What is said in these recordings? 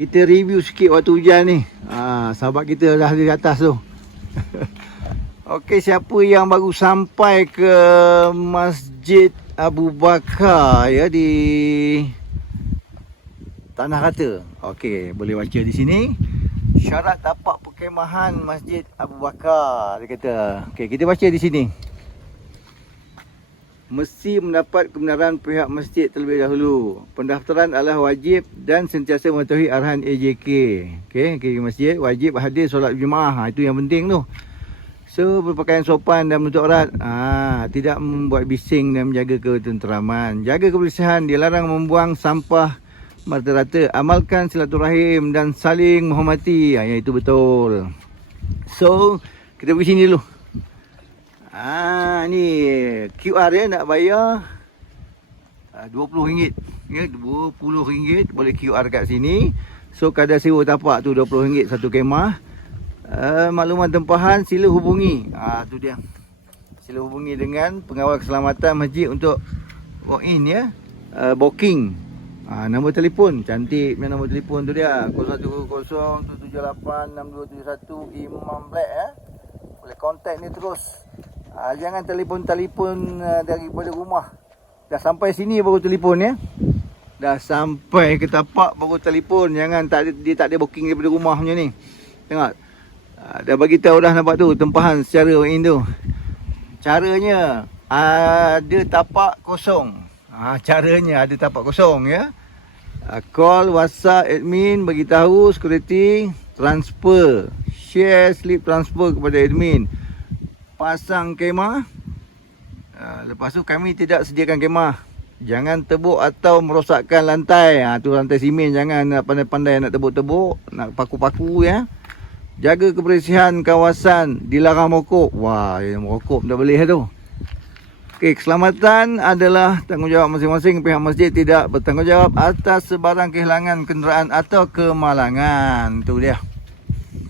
Kita review sikit waktu hujan ni. Sahabat kita dah di atas tu. Okey, siapa yang baru sampai ke Masjid Abu Bakar ya di Tanah Rata. Okey, boleh baca di sini. Syarat tapak perkhemahan Masjid Abu Bakar, dia kata. Okey, kita baca di sini. Mesti mendapat kebenaran pihak masjid terlebih dahulu. Pendaftaran adalah wajib dan sentiasa mematuhi arahan AJK. Okey, masjid wajib hadir solat berjemaah. Itu yang penting tu. So, berpakaian sopan dan menutup aurat. Tidak membuat bising dan menjaga ketenteraman. Jaga kebersihan, dilarang membuang sampah merata-rata. Amalkan silaturahim dan saling menghormati. Yang itu betul. So, kita pergi sini dulu. Ni QR ya, nak bayar RM20 ya, RM20 boleh QR kat sini. So kadar sewa tapak tu RM20 satu kemah. Makluman tempahan sila hubungi. Tu dia. Sila hubungi dengan pengawal keselamatan masjid untuk walk in ya. Booking. Nombor telefon, cantik punya nombor telefon tu dia. 0107786271 Imam Black ya. Boleh kontak ni terus. Jangan telefon daripada rumah. Dah sampai sini baru telefon ya. Dah sampai ke tapak baru telefon. Jangan dia tak ada booking daripada rumah punya ni. Tengok. Dah bagi tahu dah, nampak tu tempahan secara in tu. Caranya ada tapak kosong. Caranya ada tapak kosong ya. Call WhatsApp admin, bagi tahu security, transfer, share slip transfer kepada admin. Pasang kemah. Lepas tu kami tidak sediakan kemah. Jangan tebuk atau merosakkan lantai. Tu lantai simen, jangan nak pandai-pandai nak tebuk-tebuk, nak paku-paku ya. Jaga kebersihan kawasan, dilarang merokok. Wah, yang merokok tak boleh tu. Okey, keselamatan adalah tanggungjawab masing-masing. Pihak masjid tidak bertanggungjawab atas sebarang kehilangan kenderaan atau kemalangan. Tu dia.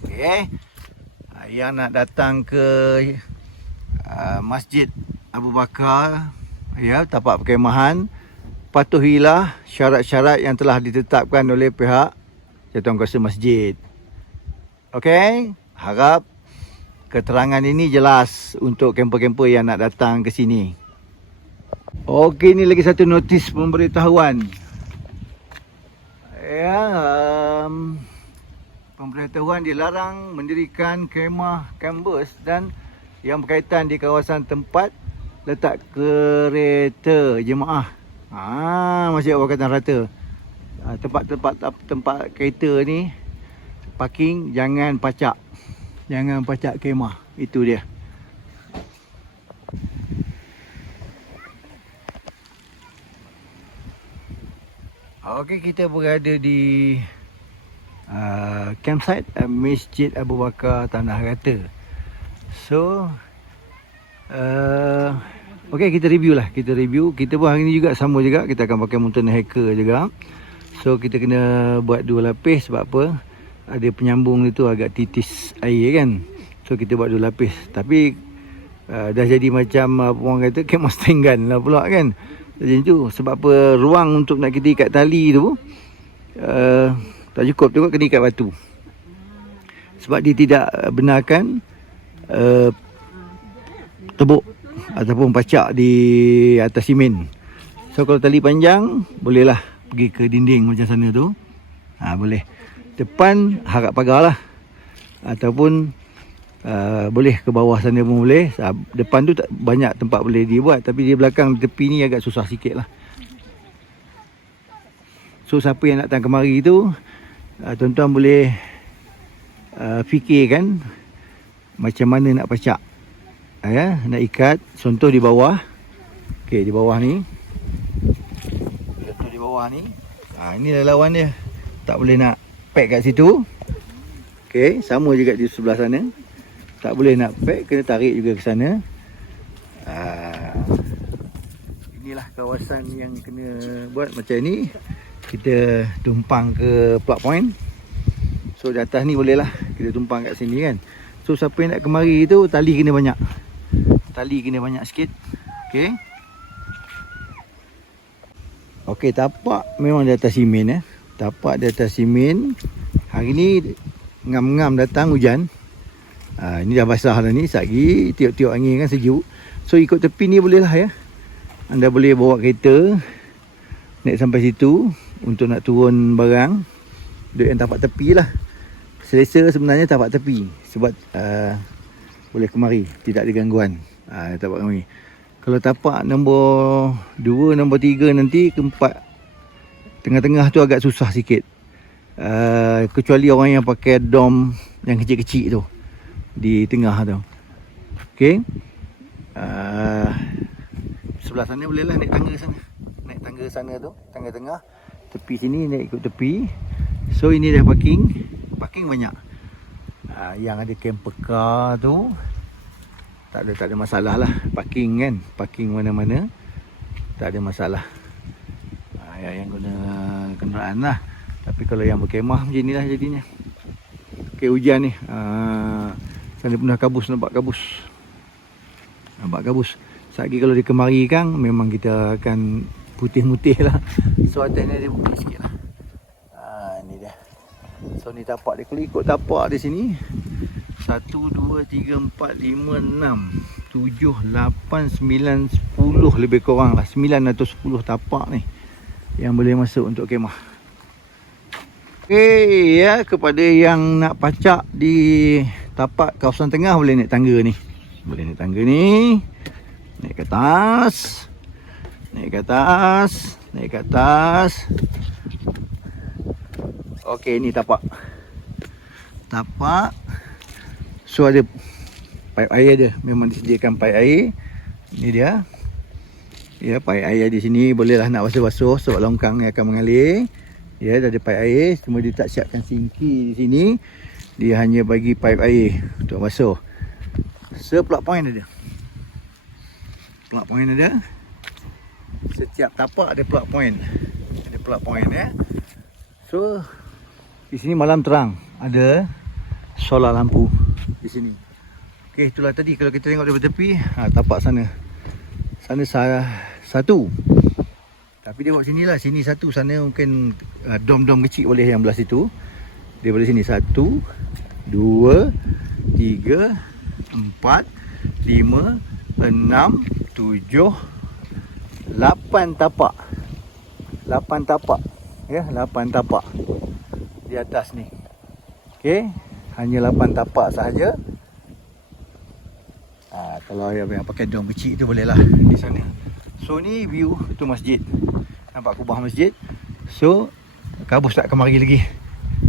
Okey. Yang nak datang ke Masjid Abu Bakar ya, tapak perkhemahan, patuhilah syarat-syarat yang telah ditetapkan oleh pihak Jawatankuasa Masjid. Okey, harap keterangan ini jelas untuk kemper-kemper yang nak datang ke sini. Okey, ni lagi satu notis pemberitahuan. Ya, pemberitahuan dilarang mendirikan kemah kambus dan yang berkaitan di kawasan tempat letak kereta jemaah. Masjid Abu Bakar Tanah Rata. Tempat kereta ni parking, jangan pacak. Jangan pacak kemah. Itu dia. Okey, kita berada di campsite Masjid Abu Bakar Tanah Rata. So okey, kita review lah. Kita pun hari ni juga sama juga. Kita akan pakai mountain hiker juga. So kita kena buat 2 lapis. Sebab apa? Ada penyambung itu agak titis air kan. So kita buat 2 lapis. Tapi dah jadi macam orang kata kemah setenggan lah pula kan. Jadi tu sebab apa, ruang untuk nak kita ikat tali tu tak cukup, tengok kena ikat batu. Sebab dia tidak benarkan tebuk ataupun pacak di atas simen. So kalau tali panjang, bolehlah pergi ke dinding macam sana tu. Boleh. Depan harap pagar lah. Ataupun boleh ke bawah sana pun boleh. Depan tu tak banyak tempat boleh dibuat. Tapi di belakang tepi ni agak susah sikit lah. So siapa yang nak datang kemari tu, tuan-tuan boleh fikirkan macam mana nak pacak. Nak ikat. Contoh di bawah. Okey, di bawah ni. Contoh di bawah ni. Ini lawan dia. Tak boleh nak pack kat situ. Okey, sama juga di sebelah sana. Tak boleh nak pack, kena tarik juga ke sana. Inilah kawasan yang kena buat macam ni. Kita tumpang ke plug point. So di atas ni boleh lah kita tumpang kat sini kan. So siapa yang nak kemari tu, tali kena banyak. Tali kena banyak sikit. Okey. Okey, tapak memang di atas simen tapak di atas simen. Hari ni ngam-ngam datang hujan. Ini dah basah dah ni. Satgi tiup-tiup angin kan sejuk. So ikut tepi ni boleh lah ya. Anda boleh bawa kereta naik sampai situ untuk nak turun barang. Duduk yang tapak tepi lah. Selesa sebenarnya tapak tepi. Sebab boleh kemari. Tidak ada gangguan. Tapak kami. Kalau tapak nombor 2, nombor 3 nanti, keempat, tengah-tengah tu agak susah sikit. Kecuali orang yang pakai dom yang kecil-kecil tu di tengah tu. Okey. Sebelah sana boleh lah naik tangga sana. Naik tangga sana tu, tangga tengah. Tepi sini naik ikut tepi. So ini dah parking. Parking banyak. Yang ada camper car tu tak ada masalah lah. Parking kan, parking mana-mana tak ada masalah. Yang guna kenderaan lah. Tapi kalau yang berkemah macam ni lah jadinya. Okay, hujan ni. Sana pun dah kabus, nampak kabus. Nampak kabus. Satgi kalau dia kemari kan, memang kita akan putih-mutih lah. So atasnya dia putih sikit lah. Ni dia. So ni tapak dia. Kalau ikut tapak di sini, 1, 2, 3, 4, 5, 6, 7, 8, 9, 10 lebih kurang lah. 9 atau 10 tapak ni yang boleh masuk untuk kemah. Okey ya, kepada yang nak pacak di tapak kawasan tengah boleh naik tangga ni. Boleh naik tangga ni. Naik ke atas. Naik ke atas. Naik ke atas. Okey, ni tapak. Tapak. So ada paip air dia. Memang disediakan paip air. Ni dia. Ya, paip air di sini. Bolehlah nak basuh-basuh sebab longkang ni akan mengalir. Ya, dah ada paip air. Cuma dia tak siapkan sinki di sini. Dia hanya bagi paip air untuk basuh. So plug point ada. Plug point ada. Setiap tapak ada plug point. Ada plug point ya. So di sini malam terang. Ada solar lampu di sini. Okey, itulah tadi kalau kita tengok dari tepi, tapak sana. Sana satu. Tapi dia buat sini lah, sini satu, sana mungkin dom-dom kecil boleh yang belah situ. Dia boleh sini 1, 2, 3, 4, 5, 6, 7, 8 tapak. 8 tapak. Ya, 8 tapak di atas ni. Okey, hanya 8 tapak sahaja. Kalau yang pakai dom kecil tu boleh lah di sana. So ni view tu masjid. Nampak kubah masjid. So kabus tak kemari lagi.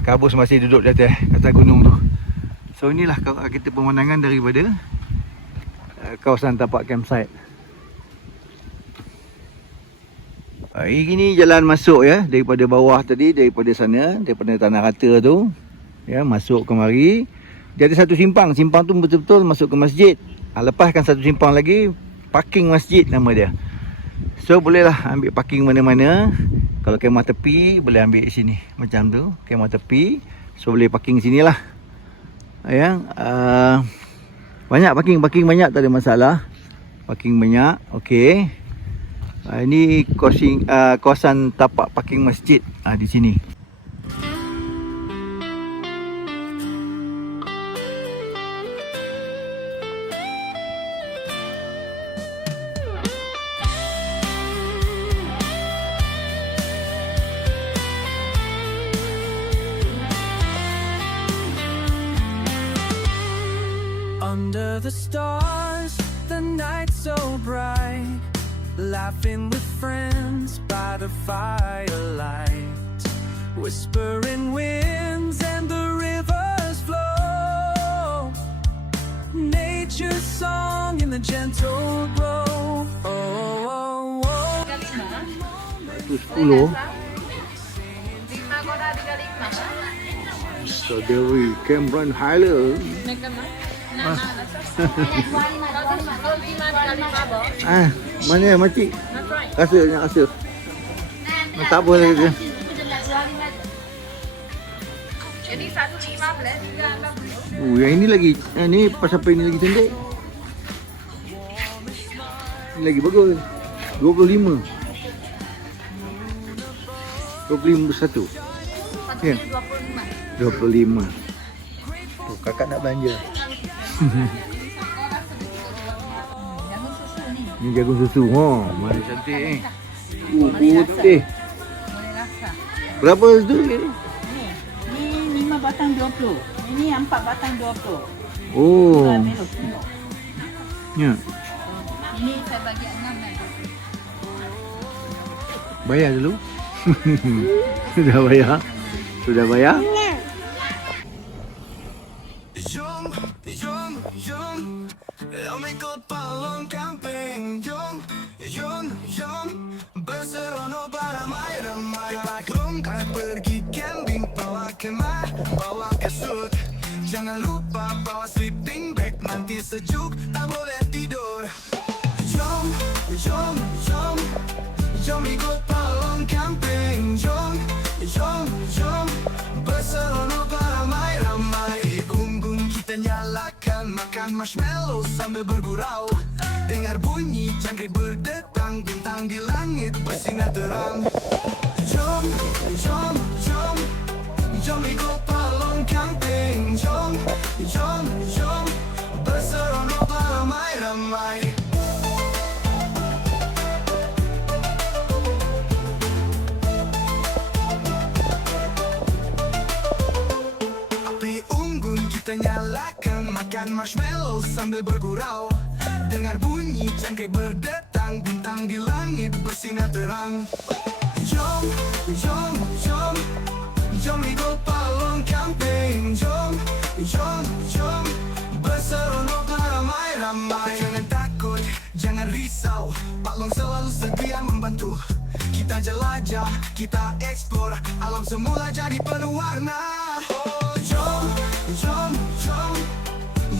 Kabus masih duduk di atas gunung tu. So inilah kita pemandangan daripada kawasan tapak campsite. Ini jalan masuk ya, daripada bawah tadi, daripada sana, daripada tanah rata tu ya, masuk kemari. Dia ada satu simpang. Simpang tu betul-betul masuk ke masjid. Lepaskan satu simpang lagi, parking masjid nama dia. So bolehlah ambil parking mana-mana. Kalau kemah tepi boleh ambil sini macam tu, kemah tepi. So boleh parking sini lah. Ya, banyak parking banyak, tak ada masalah. Parking banyak. Okey. Ini kawasan tapak parking masjid di sini. Under the stars, the night so bright, laughing with friends by the firelight, whispering winds and the rivers flow, nature's song in the gentle glow. Oh, oh, oh. 10. Strawberry Cameron Highland. Mana makcik? Rasa nak rasa. Tak apa lagi dia. Jadi 1.15. Yang ini lagi, ni pasal apa ini lagi cantik. Ini lagi bagus. 25. 25 satu. Ya. Patutnya 25. 25. Tu kakak nak belanja. Jagung susu ni. Ni jagung susu. Mana cantik ni. Boleh rasa. Putih. Boleh rasa. Berapa tu? Ni 5 batang 20. Ini 4 batang 20. Oh. Merah tengok. Ya. Ini saya bagi 6 lagi. Bayar dulu. Sudah bayar? Sudah bayar? Jom, jom, jom, kami ikut palung camping. Jom, jom, jom, berseronok beramai-ramai. Kelongkai pergi camping, bawa kemah, bawa kasut. Jangan lupa bawa sleeping bag, nanti sejuk tak boleh tidur. Jom, jom, jom, jom ikut palung camping. Jom, jom, jom, berseronok beramai-ramai. Unggun kita nyalakan, makan marshmallow sambil bergurau. Dengar bunyi jangkrik berdetang, bintang di langit bersinar terang. Jom, jom, jom, jom ikut palung camping. Jom, jom, jom, berseronok beramai-ramai. Api unggun kita nyalakan, makan marshmallow sambil bergurau. Dengar bunyi jangkrik berdetang, bintang di langit bersinar terang. Jom, jom, jom, jom ikut palung camping. Jom, jom, jom, berseronok beramai-ramai. Jangan takut, jangan risau, palung selalu sedia membantu. Kita jelajah, kita eksplor, alam semula jadi penuh warna. Oh, jom, jom, jom,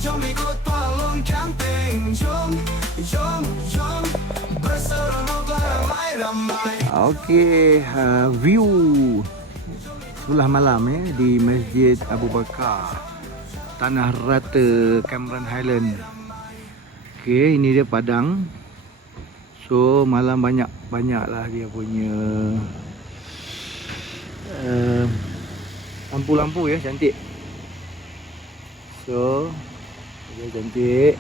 jom ikut palung camping. Jom, jom, jom, berseronok beramai-ramai. Okey, view sebelah malam di Masjid Abu Bakar, Tanah Rata, Cameron Highland. Okey, ini dia padang. So malam banyak-banyaklah dia punya lampu-lampu ya, cantik. So dia cantik.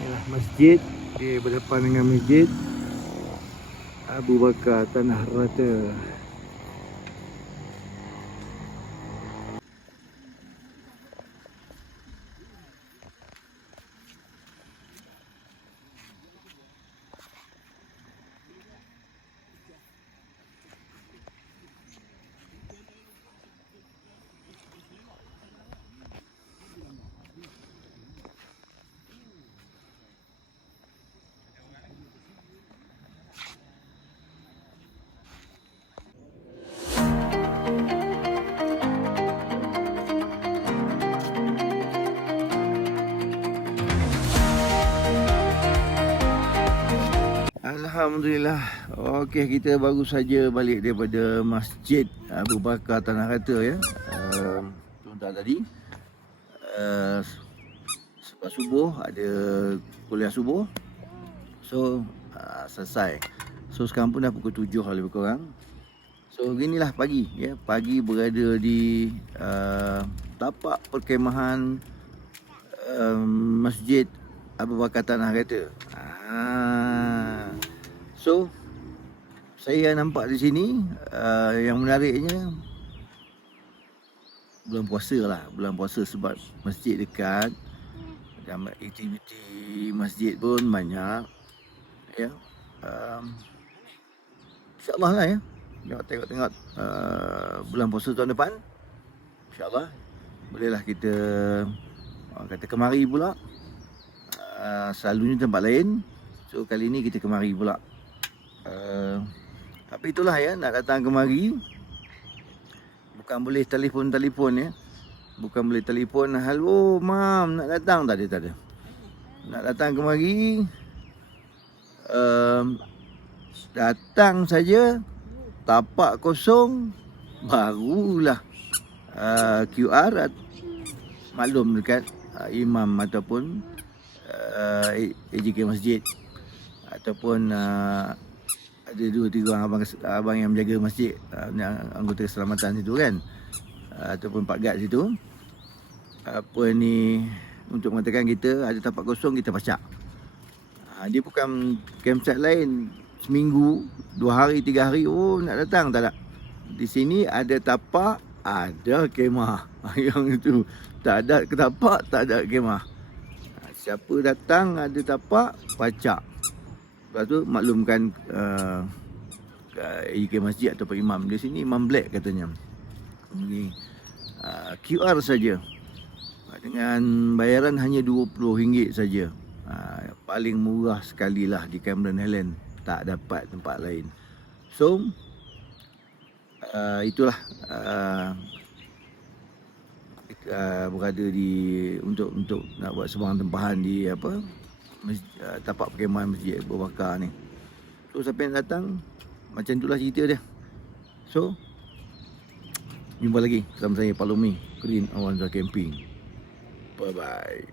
Inilah masjid, dia berdepan dengan masjid Abu Bakar Tanah Rata. Alhamdulillah. Okey, kita baru saja balik daripada Masjid Abu Bakar Tanah Rata ya. Sebentar tadi. Selepas subuh ada kuliah subuh. So selesai. So sekarang pun dah pukul 7 lebih kurang. So beginilah pagi ya. Pagi berada di tapak perkemahan Masjid Abu Bakar Tanah Rata. So saya nampak di sini yang menariknya bulan puasa lah. Bulan puasa sebab masjid dekat dan aktiviti masjid pun banyak ya. InsyaAllah lah ya. Tengok-tengok bulan puasa tahun depan, InsyaAllah bolehlah kita kata kemari pula. Selalunya tempat lain. So kali ni kita kemari pula. Tapi itulah ya, nak datang kemari bukan boleh telefon ya. Bukan boleh telefon, hello mam nak datang, tak ada. Nak datang kemari datang saja, tapak kosong, barulah QR maklum dekat imam ataupun AJK masjid ataupun ada 2-3 orang abang yang menjaga masjid, anggota keselamatan situ kan, ataupun Pak Gad situ. Apa ni, untuk mengatakan kita ada tapak kosong, kita pacak. Dia bukan campsite lain seminggu, 2 hari, 3 hari, oh nak datang, tak ada. Di sini ada tapak, ada kemah. Yang itu tak ada tapak, tak ada kemah. Siapa datang ada tapak, pacak. Lepas tu maklumkan IK masjid ataupun imam. Di sini Imam Black katanya. Ini QR saja. Dengan bayaran hanya RM20 saja. Paling murah sekali lah di Cameron Highland. Tak dapat tempat lain. So itulah berada di untuk nak buat sebarang tempahan di apa tapak perkemahan Masjid Abu Bakar ni. So siapa yang datang, macam itulah cerita dia. So jumpa lagi bersama saya Palomi Green Awanza Camping. Bye bye.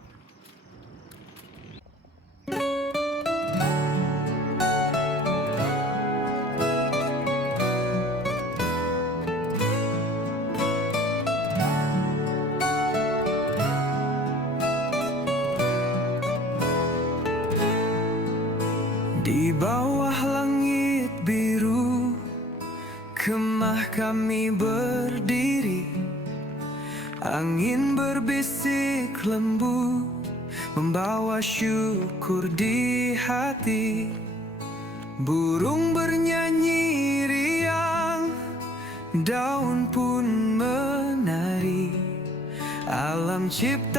Di bawah langit biru, kemah kami berdiri. Angin berbisik lembu, membawa syukur di hati. Burung bernyanyi riang, daun pun menari. Alam cipta